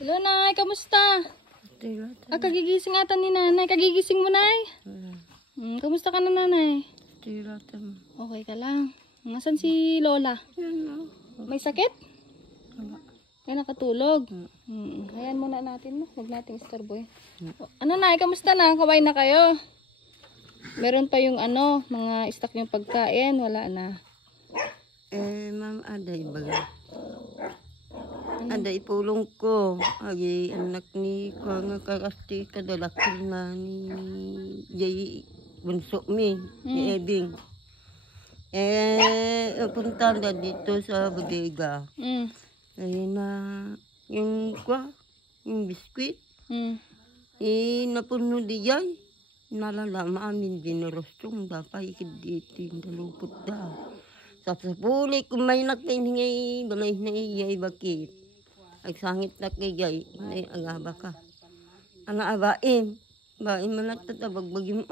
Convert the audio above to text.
Hello, Nay. Kamusta? Kagigising ata ni Nanay. Kagigising mo, Nay? Kamusta ka na, Nanay? Okay ka lang. Nasaan si Lola? May sakit? Ay, nakatulog. Hayaan muna natin. Huwag natin istorbo. Ano, Nay? Kamusta na? Kawain na kayo? Meron pa yung mga stock yung pagkain. Wala na. Ma'am, aday baga. Aday pulong ko. Agi anak ni ko nga kakasti kadalakil na ni Jay bunso mi, ni Ebing. Punta na dito sa bodega. Ayun na, yung biskwit. Napuno di jay. Nalalama amin dinarostong dapat ikiditi dalupot da. Sa puli kung may nakingay balay na iyay bakit. Ay sangit na kayay na agaba ka. Ana abain. Bain man at tabagbagim